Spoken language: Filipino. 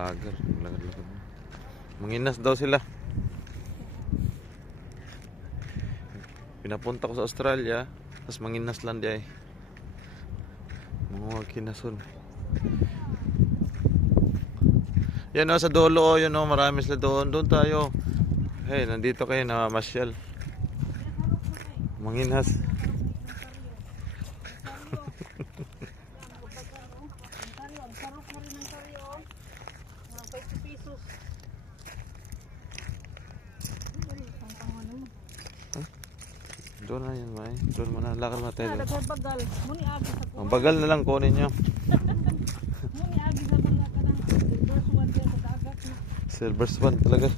vlogger. Lagad-lagad. Manginas daw sila. Pinapunta ko sa Australia, tapos manginas lang di ay. Mga kinason. Yan o, sa dulo o, yun o, marami sila doon. Doon tayo. Hey, nandito kayo na masyal. Manginas. Doon na yan, may. Doon mo na. Lakar na tayo. Ang bagal na lang kunin nyo. Silver swan talaga.